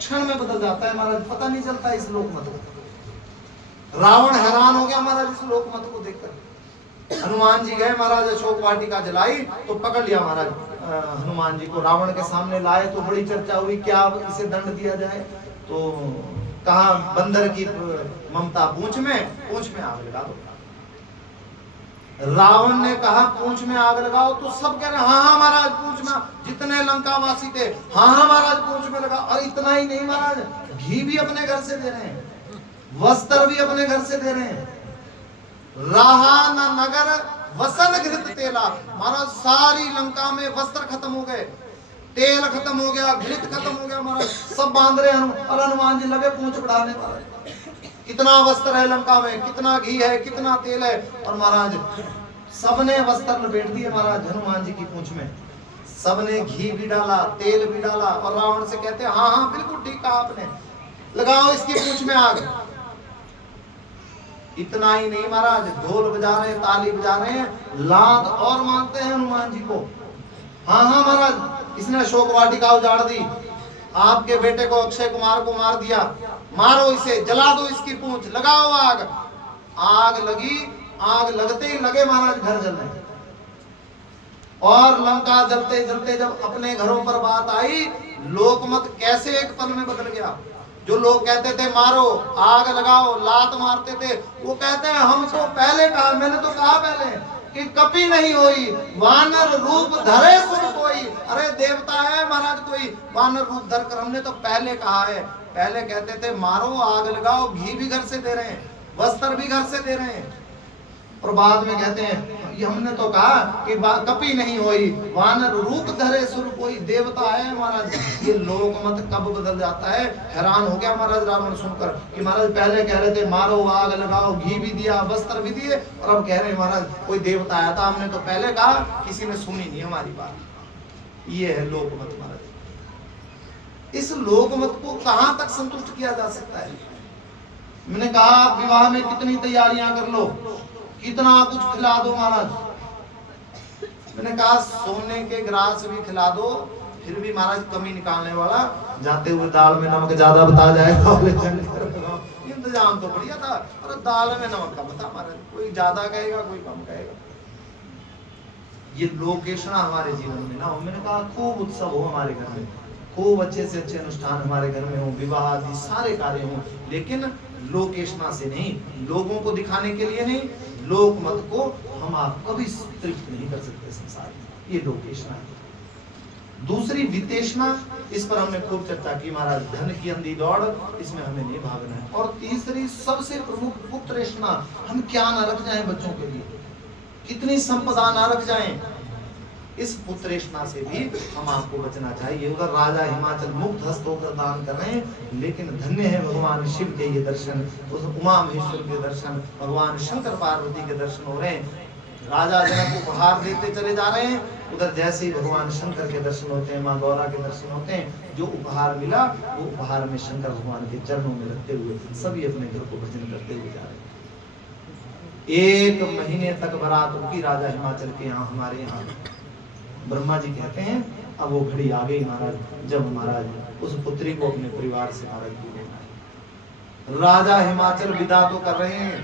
क्षण में बदल जाता है महाराज, पता नहीं चलता इस लोक मत को। रावण हैरान हो गया महाराज इस लोक मत को देखकर। हनुमान जी गए महाराज, अशोक वाटिका जलाई तो पकड़ लिया महाराज हनुमान जी को, रावण के सामने लाए तो बड़ी चर्चा हुई, क्या इसे दंड दिया जाए। तो कहा बंदर की ममता पूंछ में आग लगा दो। रावण ने कहा पूंछ में आग लगाओ, तो सब कह रहे हाँ हाँ महाराज पूंछ में, जितने लंकावासी थे हाँ हाँ महाराज पूंछ में लगा। और इतना ही नहीं महाराज, घी भी अपने घर से दे रहे हैं, वस्त्र भी अपने घर से दे रहे हैं। रहा न नगर वसन घृत तेला, महाराज सारी लंका में वस्त्र खत्म हो गए, तेल खत्म हो गया, घृत खत्म हो गया महाराज, सब बांध रहे हैं। और हनुमान जी लगे पूंछ बढ़ाने महाराज, कितना वस्त्र है लंका में, कितना घी है, कितना तेल है। और महाराज सबने वस्त्र लपेट दिए महाराज हनुमान जी की पूंछ में, सबने घी भी डाला, तेल भी डाला। और रावण से कहते हैं हाँ हाँ बिल्कुल ठीक कहा आपने, लगाओ इसकी पूंछ में आग। इतना ही नहीं महाराज, ढोल बजा रहे हैं, ताली बजा रहे हैं, लात और मारते हैं हनुमान जी को। हाँ हाँ महाराज, इसने अशोक वाटिका उजाड़ दी, आपके बेटे को अक्षय कुमार को मार दिया, मारो इसे, जला दो इसकी पूंछ, लगाओ आग। आग लगी, आग लगते ही लगे महाराज घर जलने। और लंका जलते जलते जब अपने घरों पर बात आई, लोकमत कैसे एक पल में बदल गया। जो लोग कहते थे मारो, आग लगाओ, लात मारते थे, वो कहते हैं हम तो पहले कहा, मैंने तो कहा पहले कि कपि नहीं होई वानर रूप धरे सुर कोई। अरे देवता है महाराज कोई वानर रूप धर कर, हमने तो पहले कहा है। पहले कहते थे मारो, आग लगाओ, घी भी घर से दे रहे हैं, वस्त्र भी घर से दे रहे हैं। और बाद में कहते हैं ये हमने तो कहा कि कपि नहीं होई वानर रूप धरे सुर कोई, देवता है महाराज। ये लोकमत कब बदल जाता है। हैरान हो गया महाराज रावण सुनकर कि महाराज पहले कह रहे थे मारो, आग लगाओ, घी भी दिया, वस्त्र भी दिए, और अब कह रहे हैं महाराज कोई देवता आया था, हमने तो पहले कहा, किसी ने सुनी नहीं हमारी बात। ये है लोकमत महाराज। इस लोकमत को कहां तक संतुष्ट किया जा सकता है। मैंने कहा विवाह में कितनी तैयारियां कर लो, कितना कुछ खिला दो महाराज। मैंने कहा सोने के ग्रास भी खिला दो, फिर भी महाराज कमी निकालने वाला जाते हुए दाल में नमक ज्यादा बता जाएगा। इंतजाम तो बढ़िया था, पर दाल में नमक का बता महाराज, कोई ज्यादा कहेगा कोई कम कहेगा। ये लोकेशना हमारे जीवन में ना हो। मैंने कहा खूब उत्सव हो हमारे घर में, खूब अच्छे से अच्छे अनुष्ठान हमारे घर में हो, विवाह आदि सारे कार्य हो, लेकिन लोकेशना से नहीं, लोगों को दिखाने के लिए नहीं। लोकमत को हम आप कभी तृप्त नहीं कर सकते संसार में, ये लोकेशना है। दूसरी वितेशना, इस पर हमने खूब चर्चा की महाराज, धन की अंधी दौड़, इसमें हमें नहीं भागना है। और तीसरी सबसे प्रमुख पुत्रेशना, हम क्या ना रख जाएं बच्चों के लिए, कितनी संपदा ना रख जाएं, इस पुत्रेशना से भी हम आपको बचना चाहिए। उधर राजा हिमाचल मुक्त हस्त होकर दान कर रहे हैं, लेकिन धन्य है भगवान शिव के ये दर्शन, उस उमा महेश्वर के दर्शन, भगवान शंकर पार्वती के दर्शन हो रहे हैं। राजा जनक उपहार देते चले जा रहे हैं, उधर जैसे ही भगवान शंकर के दर्शन होते हैं, माँ गौरा के दर्शन होते हैं, जो उपहार मिला वो उपहार में शंकर भगवान के चरणों में रखते हुए सभी अपने घर को भजन करते हुए जा रहे हैं। 1 महीने तक बारात रुकी राजा हिमाचल के यहाँ, हमारे यहाँ। ब्रह्मा जी कहते हैं अब वो घड़ी आ गई महाराज, जब महाराज उस पुत्री को अपने परिवार से महाराज लेना है। राजा हिमाचल विदा तो कर रहे हैं,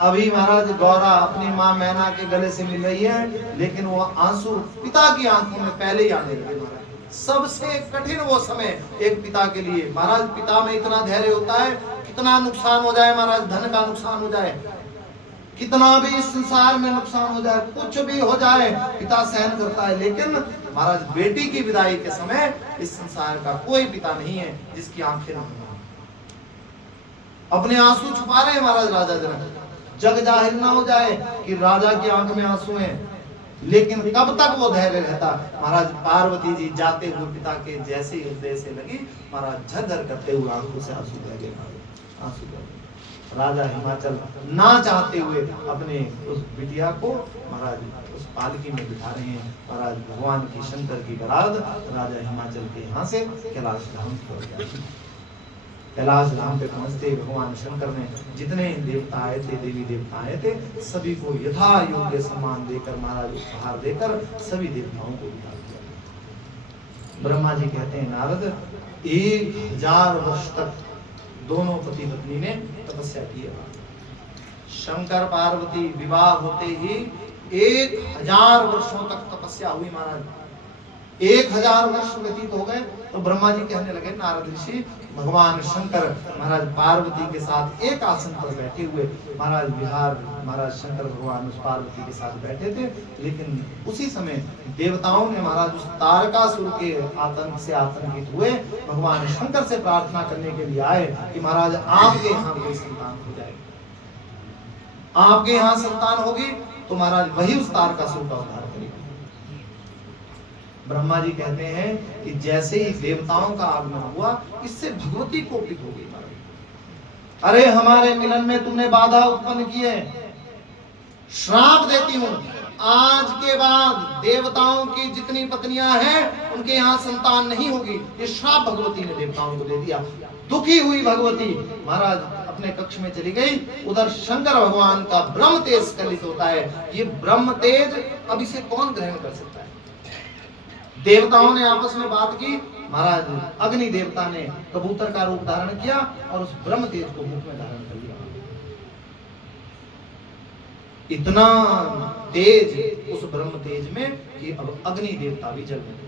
अभी महाराज गौरा अपनी माँ मैना के गले से मिल रही है, लेकिन वो आंसू पिता की आंखों में पहले ही आने लगे महाराज। सबसे कठिन वो समय एक पिता के लिए महाराज, पिता में इतना धैर्य होता है, कितना नुकसान हो जाए महाराज, धन का नुकसान हो जाए, कितना भी इस संसार में नुकसान हो जाए, कुछ भी हो जाए, पिता सहन करता है। लेकिन महाराज बेटी की विदाई के समय इस संसार का कोई पिता नहीं है जिसकी आंखें ना हो। अपने आंसू छुपा रहे हैं महाराज राजा जनक, जग जाहिर ना हो जाए कि राजा की आंख में आंसू हैं। लेकिन कब तक वो धैर्य रहता। महाराज पार्वती जी जाते हुए पिता के जैसे हृदय से लगी, महाराज झरझर करते हुए आंखों से आंसू बह गए, आंसू बह गए। राजा हिमाचल ना चाहते हुए अपने उस बिटिया को महाराज उस पालकी में बिठा रहे हैं। महाराज भगवान की शंकर की बारात राजा हिमाचल के यहाँ से कैलाश धाम की ओर जाती है। कैलाश धाम पे पहुंचते भगवान शंकर ने जितने देवता आए थे, देवी देवता आए थे, सभी को यथा योग्य सम्मान देकर महाराज उपहार देकर सभी देवताओं को विदा किया। ब्रह्मा जी कहते हैं नारद 1000 वर्ष तक दोनों पति पत्नी ने तपस्या की है। शंकर पार्वती विवाह होते ही 1000 वर्षों तक तपस्या हुई महाराज। 1000 वर्ष व्यतीत हो गए तो ब्रह्मा जी कहने लगे नारद ऋषि भगवान शंकर महाराज पार्वती के साथ एक आसन पर बैठे हुए महाराज विहार महाराज शंकर भगवान उस पार्वती के साथ बैठे थे। लेकिन उसी समय देवताओं ने महाराज उस तारकासुर के आतंक से आतंकित हुए भगवान शंकर से प्रार्थना करने के लिए आए कि महाराज आपके यहाँ कोई संतान हो जाए, आपके यहाँ संतान होगी तो महाराज वही उस तारकासुर का उद्धार करेगी। ब्रह्मा जी कहते हैं कि जैसे ही देवताओं का आगमन हुआ इससे भगवती कोपित हो गई। अरे हमारे मिलन में तुमने बाधा उत्पन्न की है, श्राप देती हूं आज के बाद देवताओं की जितनी पत्नियां हैं उनके यहाँ संतान नहीं होगी। ये श्राप भगवती ने देवताओं को दे दिया। दुखी हुई भगवती महाराज अपने कक्ष में चली गई। उधर शंकर भगवान का ब्रह्म तेज स्खलित होता है। ये ब्रह्म तेज अब इसे कौन ग्रहण कर सकता है? देवताओं ने आपस में बात की। महाराज अग्नि देवता ने कबूतर का रूप धारण किया और उस ब्रह्म तेज को मुख में धारण कर लिया। इतना तेज उस ब्रह्म तेज में कि अब अग्नि देवता भी जलने लगे।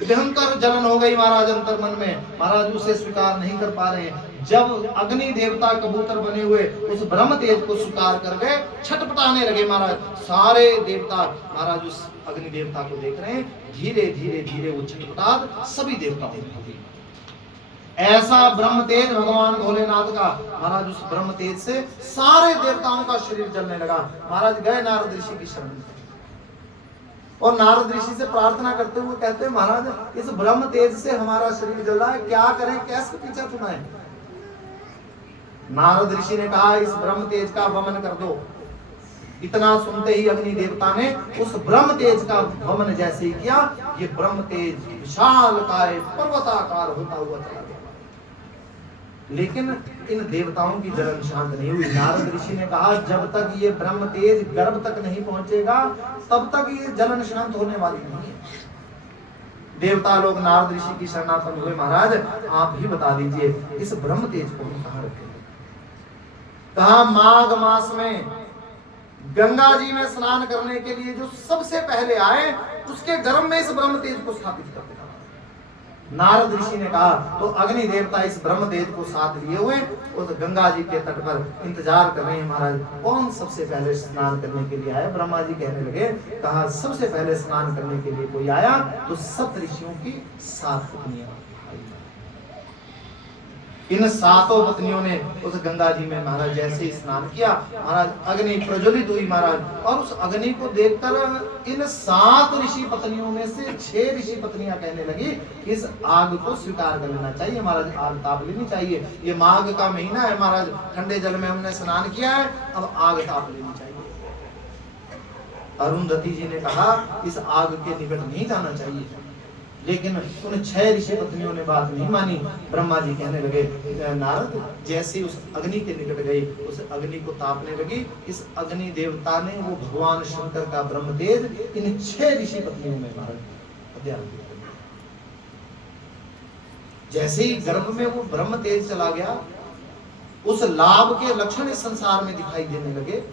भयंकर जलन हो गई महाराज अंतर मन में। महाराज उसे स्वीकार नहीं कर पा रहे हैं। जब अग्नि देवता कबूतर बने हुए उस ब्रह्म तेज को स्वीकार कर गए, छटपटाने लगे महाराज। सारे देवता महाराज उस अग्नि देवता को देख रहे हैं। धीरे धीरे धीरे वो छटपटात सभी देवताओं में हो गई। ऐसा ब्रह्म तेज भगवान भोलेनाथ का महाराज उस ब्रह्म तेज से सारे देवताओं का शरीर जलने लगा। महाराज गए नारद ऋषि की शरण में और नारद ऋषि से प्रार्थना करते हुए कहते हैं महाराज इस ब्रह्म तेज से हमारा शरीर जल रहा है, क्या करें, कैसे पीछा छुड़ाएं? नारद ऋषि ने कहा इस ब्रह्म तेज का वमन कर दो। इतना सुनते ही अग्नि देवता ने उस ब्रह्म तेज का वमन जैसे ही किया, ये ब्रह्म तेज विशालकाय पर्वताकार होता हुआ चला गया। लेकिन इन देवताओं की जलन शांत नहीं हुई। नारद ऋषि ने कहा जब तक ये ब्रह्म तेज गर्भ तक नहीं पहुंचेगा तब तक ये जलन शांत होने वाली नहीं है। देवता लोग नारद ऋषि की शरणापन्न हुए। महाराज आप ही बता दीजिए इस ब्रह्म तेज को हम कहां रखेंगे? कहा माघ मास में गंगा जी में स्नान करने के लिए जो सबसे पहले आए उसके गर्भ में इस ब्रह्म तेज को स्थापित कर देना। नारद ऋषि ने कहा तो अग्नि देवता इस ब्रह्म तेज को साथ लिए हुए उस गंगा जी के तट पर इंतजार कर रहे हैं। महाराज कौन सबसे पहले स्नान करने के लिए आया? ब्रह्मा जी कहने लगे, कहा सबसे पहले स्नान करने के लिए कोई आया तो सप्त ऋषियों की 7 पत्नियां। इन 7 पत्नियों ने उस गंगा जी में महाराज जैसे ही स्नान किया, महाराज अग्नि प्रज्वलित हुई महाराज। और उस अग्नि को देखकर इन 7 ऋषि पत्नियों में से 6 ऋषि पत्नियां कहने लगी कि इस आग को स्वीकार कर लेना चाहिए महाराज, आग ताप लेनी चाहिए। ये माघ का महीना है महाराज, ठंडे जल में हमने स्नान किया है, अब आग ताप लेनी चाहिए। अरुंधति जी ने कहा इस आग के निकट नहीं जाना चाहिए। लेकिन उन 6 ऋषि पत्नियों ने बात नहीं मानी। ब्रह्मा जी कहने लगे नारद जैसे उस अग्नि के निकट गई उस अग्नि को तापने लगी। इस अग्नि देवता ने वो भगवान शंकर का ब्रह्म तेज इन 6 ऋषि पत्नियों में महाराज जैसे ही गर्भ में वो ब्रह्म तेज चला गया, उस लाभ के लक्षण इस संसार में दिखाई देने लगे।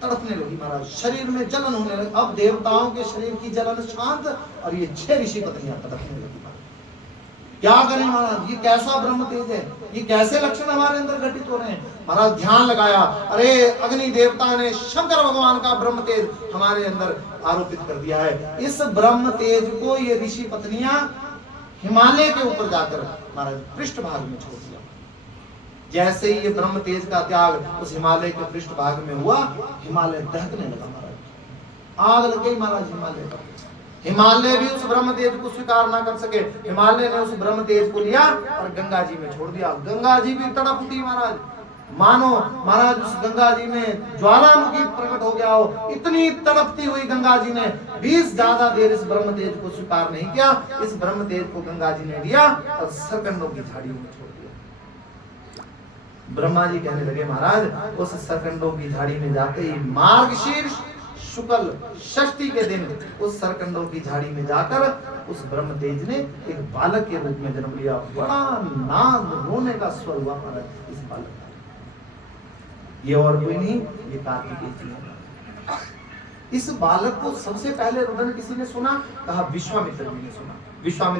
तड़पने लगी महाराज, शरीर में जलन होने लगी। अब देवताओं के शरीर की जलन शांत और ये 6 ऋषि पत्नियां तड़पने लगी। क्या करें महाराज, ये कैसा ब्रह्म तेज है, ये कैसे लक्षण हमारे अंदर घटित हो रहे हैं? महाराज ध्यान लगाया, अरे अग्नि देवता ने शंकर भगवान का ब्रह्म तेज हमारे अंदर आरोपित कर दिया है। इस ब्रह्म तेज को ये ऋषि पत्नियां हिमालय के ऊपर जाकर महाराज पृष्ठ भाग में छोड़ दिया। जैसे ही ये ब्रह्म तेज का त्याग उस हिमालय के पृष्ठ भाग में हुआ, हिमालय दहकने लगा महाराज, आग लग गई महाराज हिमालय पर। हिमालय भी उस ब्रह्म तेज को स्वीकार ना कर सके। हिमालय ने उस ब्रह्म तेज को लिया और गंगा जी में छोड़ दिया। गंगा जी भी तड़प उठी महाराज, मानो महाराज उस गंगा जी में ज्वालामुखी प्रकट हो गया हो। इतनी तड़पती हुई गंगा जी ने 20 ज्यादा देर इस ब्रह्म तेज को स्वीकार नहीं किया। इस ब्रह्म तेज को गंगा जी ने लिया और सरकंडों की झाड़ियों में छोड़ दिया। ब्रह्मा जी कहने लगे महाराज उस सरकंडों की झाड़ी में जाते ही मार्गशीर्ष शुक्ल षष्ठी के दिन उस सरकंडों की झाड़ी में जाकर उस ब्रह्म तेज ने एक बालक के रूप में जन्म लिया। बड़ा नाद रोने का स्वर हुआ महाराज इस बालक का। ये और कोई नहीं, ये कार्तिकेय जी है। इस बालक को सबसे पहले रुदन किसी ने सुना, कहा विश्वामित्र जी ने सुना। विश्वामित्र